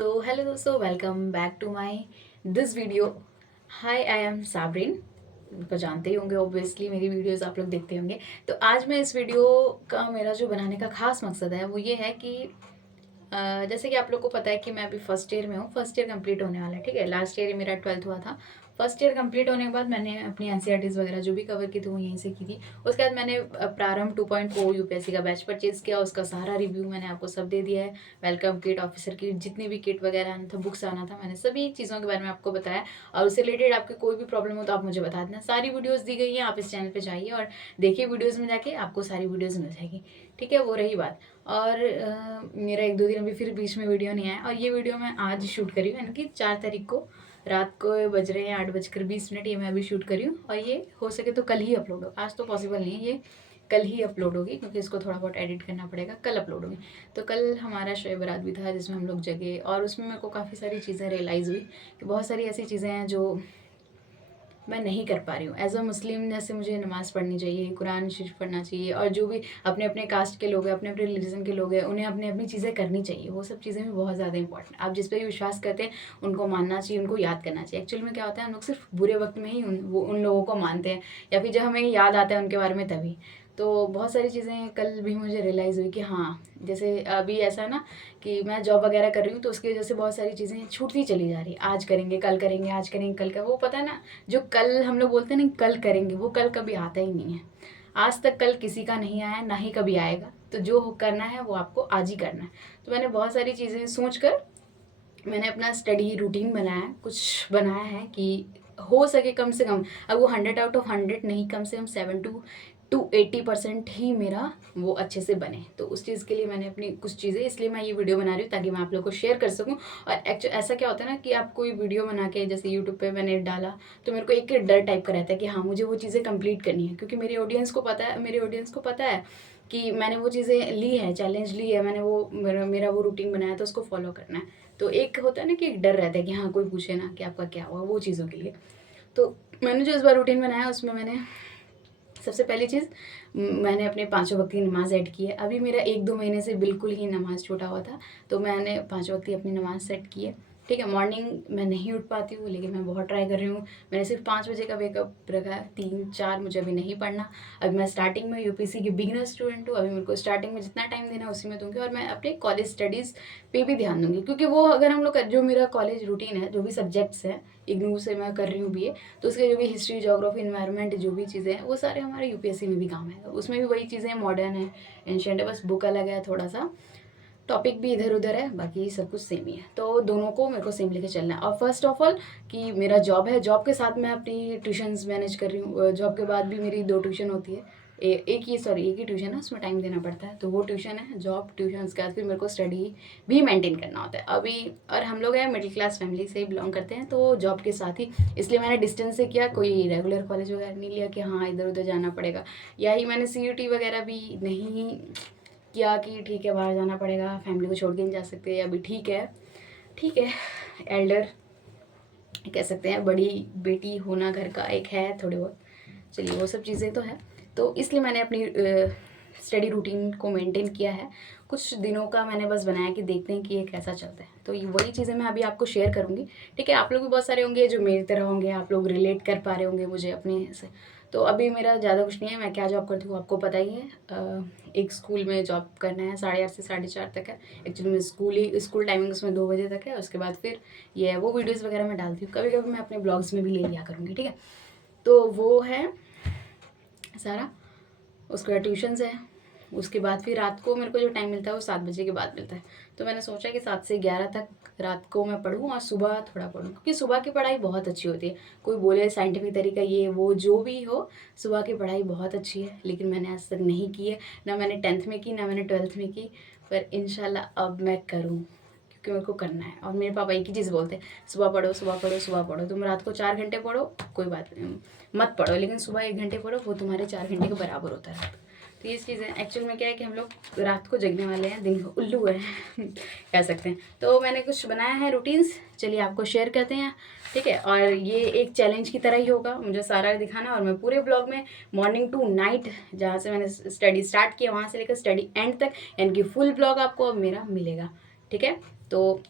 तो हेलो दोस्तों, welcome back to my this video. Hi, I am Sabreen. को जानते ही होंगे, ऑब्वियसली मेरी वीडियोस आप लोग देखते होंगे। तो आज मैं इस वीडियो का मेरा जो बनाने का खास मकसद है वो ये है कि जैसे कि आप लोग को पता है कि मैं अभी फर्स्ट ईयर में हूँ। फर्स्ट ईयर कंप्लीट होने वाला है, ठीक है। लास्ट ईयर मेरा 12th हुआ था। फर्स्ट ईयर कंप्लीट होने के बाद मैंने अपनी एनसीईआरटीज़ वगैरह जो भी कवर की थी वो यहीं से की थी। उसके बाद मैंने प्रारंभ 2.0 यूपीएससी का बैच परचेज़ किया। उसका सारा रिव्यू मैंने आपको सब दे दिया है। वेलकम किट, ऑफिसर की जितनी भी किट वगैरह आना था, बुक्स आना था, मैंने सभी चीज़ों के बारे में आपको बताया। और उससे रिलेटेड आपकी कोई भी प्रॉब्लम हो तो आप मुझे बता देना। सारी वीडियोज़ दी गई हैं, आप इस चैनल पर जाइए और देखिए वीडियोज़ में जाके आपको सारी वीडियोज़ मिल जाएगी, ठीक है। वो रही बात। और मेरा 1-2 दिन अभी फिर बीच में वीडियो नहीं आया, और ये वीडियो मैं आज शूट करी हूँ, यानी कि 4 तारीख को रात को बज रहे हैं 8:20। ये मैं अभी शूट करी हूँ, और ये हो सके तो कल ही अपलोड हो। आज तो पॉसिबल नहीं है, ये कल ही अपलोड होगी, क्योंकि इसको थोड़ा बहुत एडिट करना पड़ेगा। कल अपलोड होगी। तो कल हमारा शब बारात भी था, जिसमें हम लोग जगे, और उसमें मेरे को काफ़ी सारी चीज़ें रियलाइज़ हुई कि बहुत सारी ऐसी चीज़ें हैं जो मैं नहीं कर पा रही हूँ। एज़ अ मुस्लिम जैसे मुझे नमाज़ पढ़नी चाहिए, कुरान शरीफ पढ़ना चाहिए, और जो भी अपने अपने कास्ट के लोग हैं, अपने अपने रिलीजन के लोग हैं, उन्हें अपनी अपनी चीज़ें करनी चाहिए। वो सब चीज़ें भी बहुत ज़्यादा इंपॉर्टेंट। आप जिस पे भी विश्वास करते हैं उनको मानना चाहिए, उनको याद करना चाहिए। एक्चुअली में क्या होता है, हम लोग सिर्फ बुरे वक्त में ही उन लोगों को मानते हैं, या फिर जब हमें याद आता है उनके बारे में तभी। तो बहुत सारी चीज़ें कल भी मुझे रियलाइज़ हुई कि हाँ, जैसे अभी ऐसा है ना कि मैं जॉब वगैरह कर रही हूँ, तो उसकी वजह से बहुत सारी चीज़ें छूटती चली जा रही है। आज करेंगे, कल करेंगे, आज करेंगे, कल का वो पता है ना, जो कल हम लोग बोलते हैं ना कल करेंगे, वो कल कभी आता ही नहीं है। आज तक कल किसी का नहीं आया, ना ही कभी आएगा। तो जो करना है वो आपको आज ही करना है। तो मैंने बहुत सारी चीज़ें सोच कर मैंने अपना स्टडी रूटीन बनाया, कुछ बनाया है कि हो सके कम से कम, अब वो 100 आउट ऑफ 100 नहीं, कम से कम 70 to 80% ही मेरा वो अच्छे से बने। तो उस चीज़ के लिए मैंने अपनी कुछ चीज़ें, इसलिए मैं ये वीडियो बना रही हूँ ताकि मैं आप लोग को शेयर कर सकूँ। और एक्चुअली ऐसा क्या होता है ना कि आप कोई वीडियो बना के जैसे यूट्यूब पे मैंने डाला, तो मेरे को एक डर टाइप का रहता है कि हाँ, मुझे वो चीज़ें कंप्लीट करनी है, क्योंकि मेरे ऑडियंस को पता है कि मैंने वो चीज़ें ली है, चैलेंज ली है, मैंने वो मेरा वो रूटीन बनाया, तो उसको फॉलो करना है। तो एक होता है ना कि एक डर रहता है कि हाँ, कोई पूछे ना कि आपका क्या हुआ, वो चीज़ों के लिए। तो मैंने जो इस बार रूटीन बनाया, उसमें मैंने सबसे पहली चीज़, मैंने अपने पाँचों वक्त की नमाज़ ऐड की है। अभी मेरा 1-2 महीने से बिल्कुल ही नमाज़ छूटा हुआ था, तो मैंने 5 वक्त की अपनी नमाज़ सेट की है, ठीक है। मॉर्निंग मैं नहीं उठ पाती हूँ, लेकिन मैं बहुत ट्राई कर रही हूँ। मैंने सिर्फ 5 बजे का वेकअप रखा है, 3-4 मुझे अभी नहीं पढ़ना। अभी मैं स्टार्टिंग में यूपीएससी की बिगिनर स्टूडेंट हूँ। अभी मेरे को स्टार्टिंग में जितना टाइम देना है उसी में दूंगी, और मैं अपने कॉलेज स्टडीज़ पे भी ध्यान दूंगी, क्योंकि वो अगर हम लोग जो मेरा कॉलेज रूटीन है, जो भी सब्जेक्ट्स हैं, इग्नू से मैं कर रही हूँ बीए, तो उसके जो भी हिस्ट्री, ज्योग्राफी, इन्वायरमेंट, जो भी चीज़ें हैं, वो सारे हमारे यूपीएससी में भी काम है। उसमें भी वही चीज़ें मॉडर्न है, एंशेंट है, बस बुक अलग है, थोड़ा सा टॉपिक भी इधर उधर है, बाकी सब कुछ सेम ही है। तो दोनों को मेरे को सेम लेके चलना है। और फर्स्ट ऑफ ऑल कि मेरा जॉब है, जॉब के साथ मैं अपनी ट्यूशन्स मैनेज कर रही हूँ। जॉब के बाद भी मेरी 2 ट्यूशन होती है। एक ही ट्यूशन है, उसमें टाइम देना पड़ता है, तो वो ट्यूशन है, जॉब, ट्यूशन के बाद फिर मेरे को स्टडी भी मेंटेन करना होता है अभी। और हम लोग हैं मिडिल क्लास फैमिली से बिलोंग करते हैं, तो जॉब के साथ ही इसलिए मैंने डिस्टेंस से किया, कोई रेगुलर कॉलेज वगैरह नहीं लिया कि हाँ इधर उधर जाना पड़ेगा। या ही मैंने सीयूटी वगैरह भी नहीं किया कि ठीक है बाहर जाना पड़ेगा, फैमिली को छोड़ के नहीं जा सकते। अभी ठीक है, ठीक है, एल्डर कह सकते हैं, बड़ी बेटी होना घर का एक है थोड़े बहुत, चलिए वो सब चीज़ें तो है। तो इसलिए मैंने अपनी स्टडी रूटीन को मेंटेन किया है। कुछ दिनों का मैंने बस बनाया कि देखते हैं कि ये कैसा चलता है। तो ये वही चीज़ें मैं अभी आपको शेयर करूँगी, ठीक है। आप लोग भी बहुत सारे होंगे जो मेरी तरह होंगे, आप लोग रिलेट कर पा रहे होंगे मुझे अपने से। तो अभी मेरा ज़्यादा कुछ नहीं है, मैं क्या जॉब करती हूँ आपको पता ही है। एक स्कूल में जॉब करना है, 8:30 से 4:30 तक है। एक्चुअली में स्कूल टाइमिंग उसमें 2 बजे तक है। उसके बाद फिर ये है, वो वीडियोज़ वगैरह मैं डालती हूँ, कभी कभी मैं अपने ब्लॉग्स में भी ले लिया करूँगी, ठीक है। तो वो है सारा। उसके बाद ट्यूशन्स है। उसके बाद फिर रात को मेरे को जो टाइम मिलता है वो 7 बजे के बाद मिलता है। तो मैंने सोचा कि 7 से 11 तक रात को मैं पढूँ और सुबह थोड़ा पढूँ, क्योंकि सुबह की पढ़ाई बहुत अच्छी होती है। कोई बोले साइंटिफिक तरीका ये वो जो भी हो, सुबह की पढ़ाई बहुत अच्छी है, लेकिन मैंने आज तक नहीं की है। ना मैंने 10th में की, ना मैंने 12th में की, पर इंशाल्लाह अब मैं करूँ, क्योंकि मेरे को करना है। और मेरे पापा एक ही चीज़ बोलते हैं, सुबह पढ़ो, सुबह पढ़ो, सुबह पढ़ो। तुम रात को 4 घंटे पढ़ो, कोई बात नहीं, मत पढ़ो, लेकिन सुबह 1 घंटे पढ़ो, वो तुम्हारे 4 घंटे के बराबर होता है। तो ये चीज़ है। एक्चुअल में क्या है कि हम लोग रात को जगने वाले हैं, दिन को उल्लू है कह सकते हैं। तो मैंने कुछ बनाया है रूटीन्स, चलिए आपको शेयर करते हैं, ठीक है। और ये एक चैलेंज की तरह ही होगा, मुझे सारा दिखाना। और मैं पूरे ब्लॉग में मॉर्निंग टू नाइट, जहाँ से मैंने स्टडी स्टार्ट किया वहाँ से लेकर स्टडी एंड तक, यानी कि फुल ब्लॉग आपको अब मेरा मिलेगा, ठीक है। तो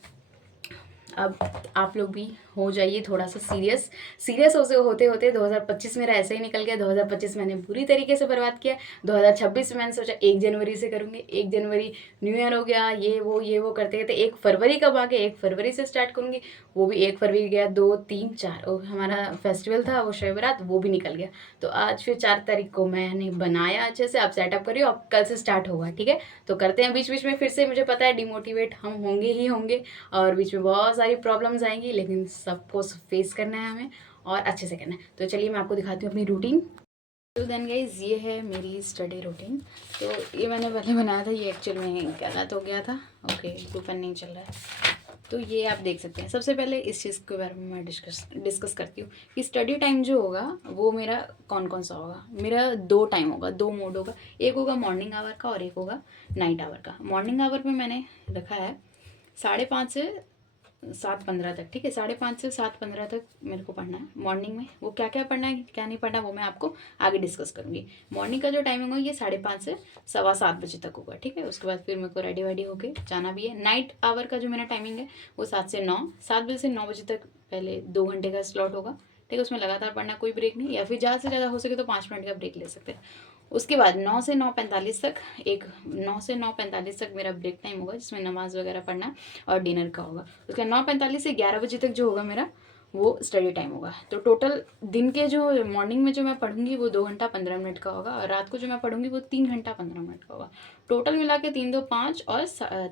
अब आप लोग भी हो जाइए थोड़ा सा सीरियस होते होते 2025 मेरा ऐसे ही निकल गया। 2025 मैंने बुरी तरीके से बर्बाद किया। 2026 में मैंने सोचा 1 जनवरी से करूँगी, 1 जनवरी न्यू ईयर हो गया, ये वो करते करते 1 फरवरी कब आ गया, 1 फरवरी से स्टार्ट करूँगी, वो भी 1 फरवरी गया, 2 3 4 और हमारा फेस्टिवल था वो शब बारात, वो भी निकल गया। तो आज फिर 4 तारीख को मैंने बनाया अच्छे से, अब सेटअप करिए, अब कल से स्टार्ट होगा, ठीक है। तो करते हैं बीच बीच में फिर से, मुझे पता है डिमोटिवेट हम होंगे ही होंगे और बीच में बहुत सारी प्रॉब्लम्स आएंगी, लेकिन सबको फेस करना है हमें और अच्छे से करना है। तो चलिए मैं आपको दिखाती हूँ अपनी रूटीन। तो देन गाइज ये है मेरी स्टडी रूटीन। तो ये मैंने पहले बनाया था, ये एक्चुअल में गलत हो गया था। ओके, कूपन नहीं चल रहा है। तो ये आप देख सकते हैं। सबसे पहले इस चीज़ के बारे में मैं डिस्कस करती हूँ कि स्टडी टाइम जो होगा वो मेरा कौन कौन सा होगा। मेरा 2 टाइम होगा, 2 मोड होगा। एक होगा मॉर्निंग आवर का और एक होगा नाइट आवर का। मॉर्निंग आवर में मैंने रखा है 5:30 से 7:15 तक, ठीक है। 5:30 से 7:15 तक मेरे को पढ़ना है मॉर्निंग में। वो क्या क्या पढ़ना है क्या नहीं पढ़ना वो मैं आपको आगे डिस्कस करूँगी। मॉर्निंग का जो टाइमिंग होगा ये 5:30 से 7:15 बजे तक होगा, ठीक है। उसके बाद फिर मेरे को रेडी वेडी होके जाना भी है। नाइट आवर का जो मेरा टाइमिंग है वो 7 से 9, 7 बजे से 9 बजे तक पहले 2 घंटे का स्लॉट होगा, ठीक है। उसमें लगातार पढ़ना, कोई ब्रेक नहीं, या फिर ज़्यादा से ज़्यादा हो सके तो 5 मिनट का ब्रेक ले सकते हैं। उसके बाद 9 से 9:45 तक 9 से 9:45 तक मेरा ब्रेक टाइम होगा, जिसमें नमाज वगैरह पढ़ना और डिनर का होगा। उसके बाद 9:45 से 11 बजे तक जो होगा मेरा वो स्टडी टाइम होगा। तो टोटल दिन के जो मॉर्निंग में जो मैं पढ़ूंगी वो 2 घंटा 15 मिनट का होगा, और रात को जो मैं पढ़ूंगी वो 3 घंटा 15 मिनट का होगा। टोटल मिला के 3 2 5 और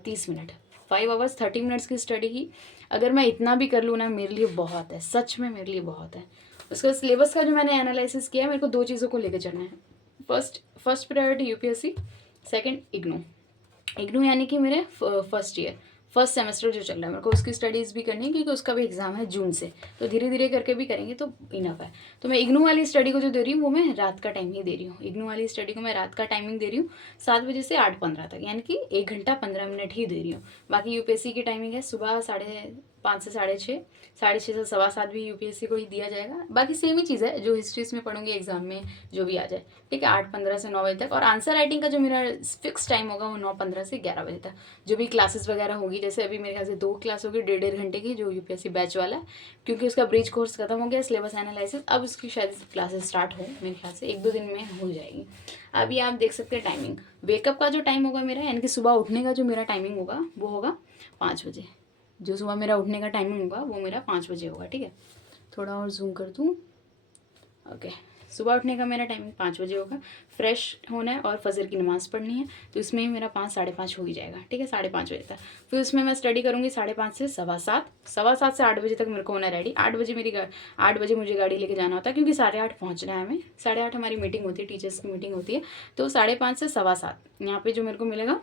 30 मिनट, 5 आवर्स 30 मिनट्स की स्टडी की। अगर मैं इतना भी कर लूँ ना, मेरे लिए बहुत है, सच में मेरे लिए बहुत है। उसका सिलेबस का जो मैंने एनालिसिस किया है, मेरे को 2 चीज़ों को लेकर चलना है। First priority UPSC, second IGNOU यानी कि मेरे फर्स्ट सेमेस्टर जो चल रहा है, मेरे को उसकी स्टडीज़ भी करनी है, क्योंकि उसका भी एग्ज़ाम है जून से। तो धीरे धीरे करके भी करेंगे तो इनफ है। तो मैं इग्नू वाली स्टडी को जो दे रही हूँ वो मैं रात का टाइम ही दे रही हूँ। इग्नू वाली स्टडी को मैं रात का टाइमिंग दे रही हूँ 7 बजे से 8:15 तक, यानी कि 1 घंटा 15 मिनट ही दे रही हूँ। बाकी यूपीएससी की टाइमिंग है सुबह 5:30 से 6:30, 6:30 से 7:15 भी यूपीएससी को ही दिया जाएगा। बाकी सेम ही चीज़ है जो हिस्ट्रीज में पढ़ूंगी एग्जाम में जो भी आ जाए, ठीक है। 8:15 से 9 बजे तक। और आंसर राइटिंग का जो मेरा फिक्स टाइम होगा वो 9:15 से 11 बजे तक। जो भी क्लासेस वगैरह होगी, जैसे अभी मेरे ख्याल से 2 क्लास होगी 1.5 घंटे की, जो यूपीएससी बैच वाला है, क्योंकि उसका ब्रिज कोर्स खत्म हो गया, सिलेबस एनालिसिस। अब उसकी शायद क्लासेस स्टार्ट हो, मेरे ख्याल से 1-2 दिन में हो जाएगी। अभी आप देख सकते हैं टाइमिंग। वेकअप का जो टाइम होगा मेरा, यानी कि सुबह उठने का जो मेरा टाइमिंग होगा वो होगा 5 बजे। जो सुबह मेरा उठने का टाइमिंग होगा वो मेरा 5 बजे होगा, ठीक है। थोड़ा और जूम कर दूँ, ओके। सुबह उठने का मेरा टाइमिंग 5 बजे होगा। फ्रेश होना है और फजर की नमाज़ पढ़नी है, तो इसमें ही मेरा 5 5:30 हो ही जाएगा, ठीक है। 5:30 बजे तक। फिर उसमें मैं स्टडी करूँगी 5:30 से 7:15, 7:15 से 8 बजे तक मेरे को होना रेडी। 8 बजे मुझे गाड़ी लेके जाना होता है, क्योंकि 8:30 पहुँचना है हमें। 8:30 हमारी मीटिंग होती है, टीचर्स की मीटिंग होती है। तो 5:30 से 7:15 यहाँ पर जो मेरे को मिलेगा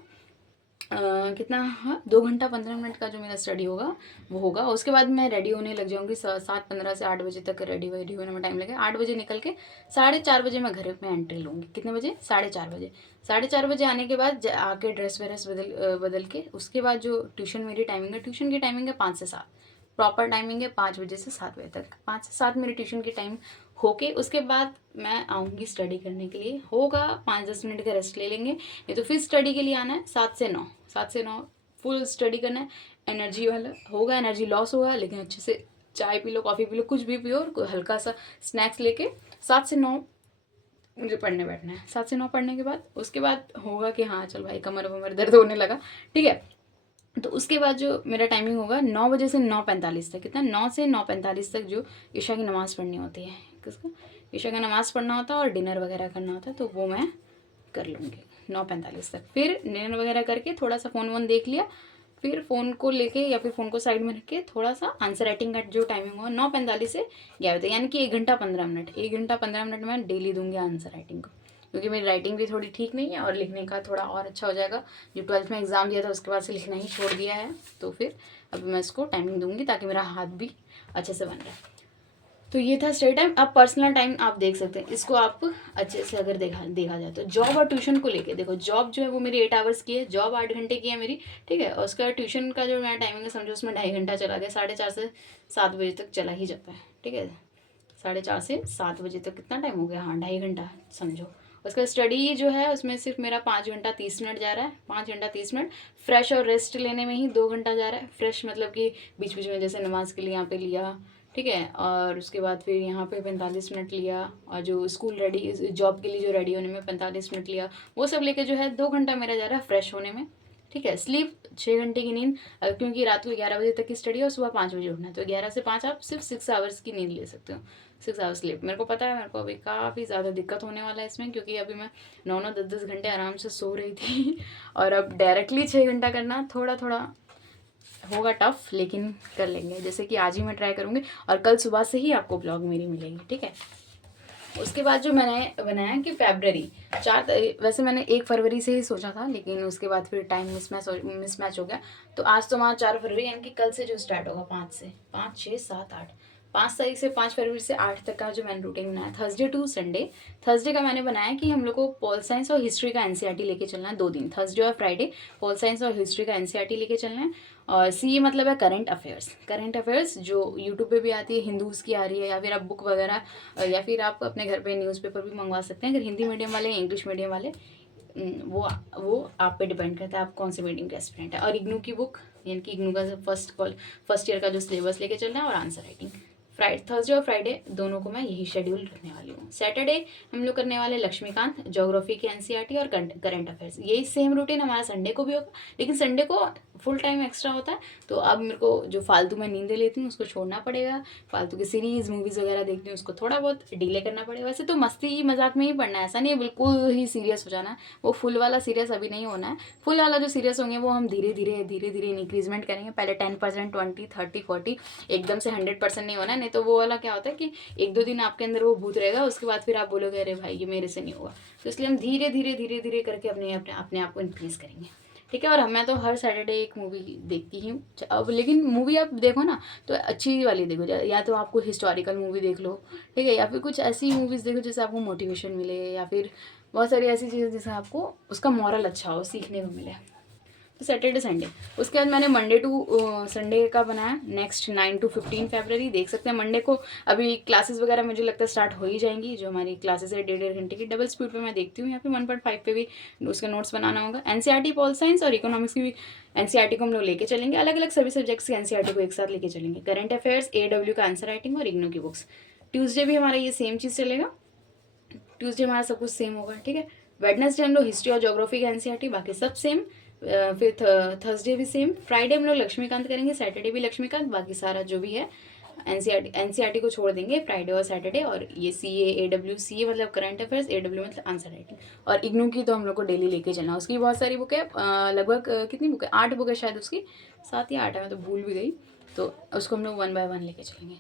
कितना, हाँ, 2 घंटा 15 मिनट का जो मेरा स्टडी होगा वो होगा। उसके बाद मैं रेडी होने लग जाऊँगी। 7:15 से 8 बजे तक रेडी होने में टाइम लगेगा। 8 बजे निकल के 4:30 बजे मैं घर में एंट्री लूँगी। कितने बजे? 4:30 बजे। 4:30 बजे आने के बाद आके ड्रेस वेरेस बदल के उसके बाद जो ट्यूशन मेरी टाइमिंग है, ट्यूशन की टाइमिंग है 5 से 7। प्रॉपर टाइमिंग है 5 बजे से 7 बजे तक। 5 से 7 मेरी ट्यूशन की टाइम होके उसके बाद मैं आऊँगी स्टडी करने के लिए। होगा 5-10 मिनट का रेस्ट ले लेंगे, नहीं तो फिर स्टडी के लिए आना है 7 से 9। 7 से 9 फुल स्टडी करना है। एनर्जी वाला होगा, एनर्जी लॉस होगा, लेकिन अच्छे से चाय P low, coffee P low, कुछ भी पियो, और हल्का सा स्नैक्स लेके 7 से 9 मुझे पढ़ने बैठना है। 7 से 9 पढ़ने के बाद उसके बाद होगा कि हाँ चल भाई कमर वमर दर्द होने लगा, ठीक है। तो उसके बाद जो मेरा टाइमिंग होगा 9 बजे से 9:45 तक, कितना, 9 से 9:45 तक जो ईशा की नमाज़ पढ़नी होती है, किसका, ईशा का नमाज़ पढ़ना होता है और डिनर वगैरह करना होता है, तो वो मैं कर लूँगी 9:45 तक। फिर डिनर वगैरह करके थोड़ा सा फ़ोन वोन देख लिया, फिर फ़ोन को लेके या फिर फ़ोन को साइड में रख के थोड़ा सा आंसर राइटिंग का जो टाइमिंग होगा 9:45 से 11 बजे, यानी कि 1 घंटा 15 मिनट, 1 घंटा 15 मिनट मैं डेली दूंगी आंसर राइटिंग को, क्योंकि मेरी राइटिंग भी थोड़ी ठीक नहीं है और लिखने का थोड़ा और अच्छा हो जाएगा। जो 12th में एग्ज़ाम दिया था उसके बाद से लिखना ही छोड़ दिया है, तो फिर अब मैं इसको टाइमिंग दूंगी ताकि मेरा हाथ भी अच्छे से बन रहा है। तो ये था स्टडी टाइम। अब पर्सनल टाइम आप देख सकते हैं, इसको आप अच्छे से अगर देखा जाए तो जॉब और ट्यूशन को लेके देखो, जॉब जो है वो मेरी 8 आवर्स की है, जॉब 8 घंटे की है मेरी, ठीक है। और उसका ट्यूशन का जो मेरा टाइमिंग है समझो उसमें 2.5 घंटा चला गया, 4:30 से 7 बजे तक चला ही जाता है, ठीक है। 4:30 से 7 बजे तक कितना टाइम हो गया, हाँ 2.5 घंटा समझो। उसका स्टडी जो है उसमें सिर्फ मेरा 5 घंटा 30 मिनट जा रहा है, 5 घंटा 30 मिनट। फ्रेश और रेस्ट लेने में ही 2 घंटा जा रहा है। फ्रेश मतलब कि बीच बीच में जैसे नमाज के लिए यहाँ पे लिया, ठीक है, और उसके बाद फिर यहाँ पे 45 मिनट लिया, और जो स्कूल रेडी जॉब के लिए जो रेडी होने में 45 मिनट लिया, वो सब लेके जो है 2 घंटा मेरा जा रहा है फ्रेश होने में, ठीक है। स्लीप 6 घंटे की नींद, क्योंकि रात को 11 बजे तक की स्टडी है और सुबह 5 बजे उठना है, तो 11 से 5 आप सिर्फ 6 आवर्स की नींद ले सकते हो, 6 आवर्स स्लीप। मेरे को पता है मेरे को अभी काफ़ी ज़्यादा दिक्कत होने वाला है इसमें, क्योंकि अभी मैं 9-9 10-10 घंटे आराम से सो रही थी और अब डायरेक्टली 6 घंटा करना थोड़ा थोड़ा होगा टफ, लेकिन कर लेंगे। जैसे कि आज ही मैं ट्राई करूँगी और कल सुबह से ही आपको ब्लॉग मेरी मिलेगी, ठीक है। उसके बाद जो मैंने बनाया कि फेब्रवरी 4, वैसे मैंने 1 फरवरी से ही सोचा था, लेकिन उसके बाद फिर टाइम मिसमैच हो गया। तो आज तो हमारा 4 फरवरी, यानी कि कल से जो स्टार्ट होगा 5 से 5, 6, 7, 8, 5 तारीख से 5 फरवरी से 8 तक का जो मैंने रूटीन बनाया, थर्सडे टू संडे। थर्सडे का मैंने बनाया कि हम लोग को पॉल साइंस और हिस्ट्री का एनसीईआरटी लेके चलना है 2 दिन, थर्सडे और फ्राइडे पॉल साइंस और हिस्ट्री का एनसीईआरटी लेके चलना है। और सीए मतलब है करंट अफेयर्स जो यूट्यूब पे भी आती है, हिंदूज़ की आ रही है, या फिर आप बुक वगैरह, या फिर आप अपने घर पे न्यूज़पेपर भी मंगवा सकते हैं, अगर हिंदी मीडियम वाले या इंग्लिश मीडियम वाले। वो आप पे डिपेंड करता है आप कौन से मीडियम के एस्पिरेंट है। और इग्नू की बुक, यानी कि इग्नू का फर्स्ट ईयर का जो सिलेबस लेके चलना है, और आंसर राइटिंग। थर्सडे और फ्राइडे दोनों को मैं यही शेड्यूल रखने वाली हूँ। सैटरडे हम लोग करने वाले लक्ष्मीकांत, ज्योग्राफी की एनसीईआरटी और करंट अफेयर्स। यही सेम रूटीन हमारा संडे को भी होगा, लेकिन संडे को फुल टाइम एक्स्ट्रा होता है, तो अब मेरे को जो फालतू में नींदें लेती हूँ उसको छोड़ना पड़ेगा, फालतू की सीरीज़ मूवीज़ वगैरह देखती हूँ उसको थोड़ा बहुत डिले करना पड़ेगा। वैसे तो मस्ती मजाक में ही पढ़ना है, ऐसा नहीं है बिल्कुल ही सीरियस हो जाना है, वो फुल वाला सीरियस अभी नहीं होना है। फुल वाला जो सीरियस होंगे वो हम धीरे धीरे इंक्रीजमेंट करेंगे, पहले 10%, 20, 30, 40, एकदम से 100% नहीं होना है। नहीं तो वो वाला क्या होता है कि 1-2 दिन आपके अंदर वो भूत रहेगा, उसके बाद फिर आप बोलोगे अरे भाई ये मेरे से नहीं हुआ। तो इसलिए हम धीरे धीरे करके अपने आप को इंक्रीज़ करेंगे, ठीक है। और मैं तो हर सैटरडे एक मूवी देखती ही हूँ। अब लेकिन मूवी आप देखो ना तो अच्छी वाली देखो, या तो आपको हिस्टोरिकल मूवी देख लो, ठीक है, या फिर कुछ ऐसी मूवीज़ देखो जिससे आपको मोटिवेशन मिले, या फिर बहुत सारी ऐसी चीज़ें जिससे आपको उसका मॉरल अच्छा हो, सीखने को मिले। तो सैटरडे संडे। उसके बाद मैंने मंडे टू संडे का बनाया, नेक्स्ट 9 to 15 फरवरी। देख सकते हैं मंडे को अभी क्लासेस वगैरह मुझे लगता है स्टार्ट हो ही जाएंगी। जो हमारी क्लासेस है 1.5 घंटे की, डबल स्पीड पे मैं देखती हूँ, यहाँ पे 1.5 पे भी उसका नोट्स बनाना होगा। एनसीईआरटी पॉल साइंस और इकोनॉमिक्स की भी एनसीईआरटी को हम लोग लेके चलेंगे, अलग अलग सभी सब्जेक्ट्स की एनसीईआरटी को एक साथ लेके चलेंगे। करंट अफेयर्स, AW का आंसर राइटिंग और इग्नू की बुक्स। ट्यूसडे भी हमारा ये सेम चीज़ चलेगा, ट्यूसडे हमारा सब कुछ सेम होगा, ठीक है। वेडनेसडे हम लोग हिस्ट्री और ज्योग्राफी का एनसीईआरटी, बाकी सब सेम। फिर थर्सडे भी सेम। फ्राइडे हम लोग लक्ष्मीकांत करेंगे, सैटरडे भी लक्ष्मीकांत, बाकी सारा जो भी है एनसीईआरटी को छोड़ देंगे फ्राइडे और सैटरडे। और ये CA AW, CA मतलब करंट अफेयर्स, AW मतलब आंसर राइटिंग। और इग्नू की तो हम लोग को डेली लेके चलना, उसकी बहुत सारी बुक है, लगभग कितनी बुक है, 8 बुक है शायद उसकी, 7 या 8 है, मैं तो भूल भी गई। तो उसको हम लोग 1 by 1 लेके चलेंगे।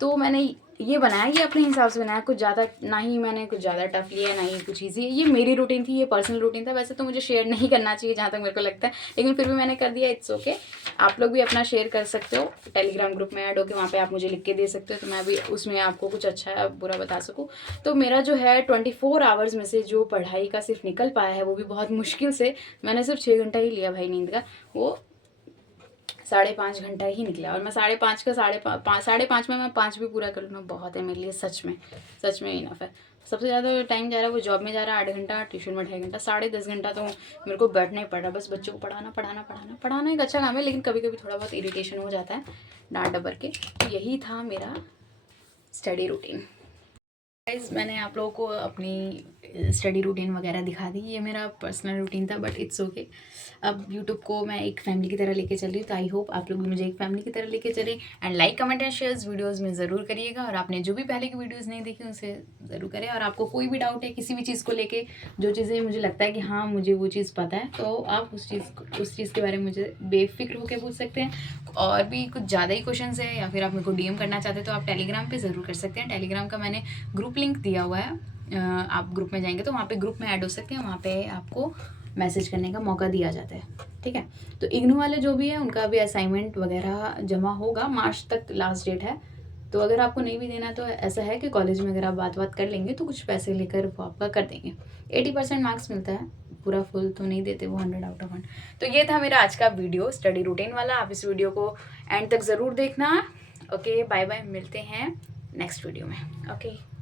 तो मैंने ये बनाया, ये अपने हिसाब से बनाया, कुछ ज़्यादा ना ही मैंने कुछ ज़्यादा टफ लिया, ना ही कुछ ईजी। ये मेरी रूटीन थी, ये पर्सनल रूटीन था, वैसे तो मुझे शेयर नहीं करना चाहिए जहाँ तक मेरे को लगता है, लेकिन फिर भी मैंने कर दिया, इट्स ओके। आप लोग भी अपना शेयर कर सकते हो, टेलीग्राम ग्रुप में ऐड होकर वहाँ पे आप मुझे लिख के दे सकते हो, तो मैं भी उसमें आपको कुछ अच्छा या बुरा बता सकूँ। तो मेरा जो है 24 आवर्स में से जो पढ़ाई का सिर्फ निकल पाया है, वो भी बहुत मुश्किल से, मैंने सिर्फ 6 घंटा ही लिया भाई नींद का, वो 5.5 घंटा ही निकला। और मैं 5.5 का 5.5 में मैं 5 भी पूरा कर लूँ बहुत है मेरे लिए, सच में इनफ है। सबसे ज़्यादा टाइम जा रहा है वो जॉब में जा रहा है 8 घंटा, ट्यूशन में 2.5 घंटा, 10.5 घंटा तो मेरे को बैठना ही पड़ रहा है बस बच्चों को पढ़ाना एक अच्छा काम है, लेकिन कभी कभी थोड़ा बहुत इरिटेशन हो जाता है डांट डबर के। तो यही था मेरा स्टडी रूटीन। गाइस मैंने आप लोगों को अपनी स्टडी रूटीन वगैरह दिखा दी, ये मेरा पर्सनल रूटीन था, बट इट्स ओके। अब यूट्यूब को मैं एक फैमिली की तरह लेके चल रही हूँ, तो आई होप आप लोग भी मुझे एक फैमिली की तरह लेके चलें। And like comment and shares videos में ज़रूर करिएगा, और आपने जो भी पहले की वीडियोस नहीं देखी उसे ज़रूर करें। और आपको कोई भी डाउट है किसी भी चीज़ को लेके, जो चीज़ें मुझे लगता है कि हाँ मुझे वो चीज़ पता है, तो आप उस चीज़ के बारे में मुझे बेफिक्र होकर पूछ सकते हैं। और भी कुछ ज़्यादा ही क्वेश्चन है, या फिर आप मेरे को DM करना चाहते हैं, तो आप टेलीग्राम पर ज़रूर कर सकते हैं। टेलीग्राम का मैंने ग्रुप लिंक दिया हुआ है, आप ग्रुप में जाएंगे तो वहाँ पे ग्रुप में ऐड हो सकते हैं, वहाँ पे आपको मैसेज करने का मौका दिया जाता है, ठीक है। तो इग्नू वाले जो भी है उनका भी असाइनमेंट वगैरह जमा होगा, मार्च तक लास्ट डेट है। तो अगर आपको नहीं भी देना तो ऐसा है कि कॉलेज में अगर आप बात कर लेंगे तो कुछ पैसे लेकर वो आपका कर देंगे। 80% मार्क्स मिलता है, पूरा फुल तो नहीं देते वो, 100 out of 100। तो ये था मेरा आज का वीडियो स्टडी रूटीन वाला, आप इस वीडियो को एंड तक ज़रूर देखना। ओके बाय बाय, मिलते हैं नेक्स्ट वीडियो में। ओके।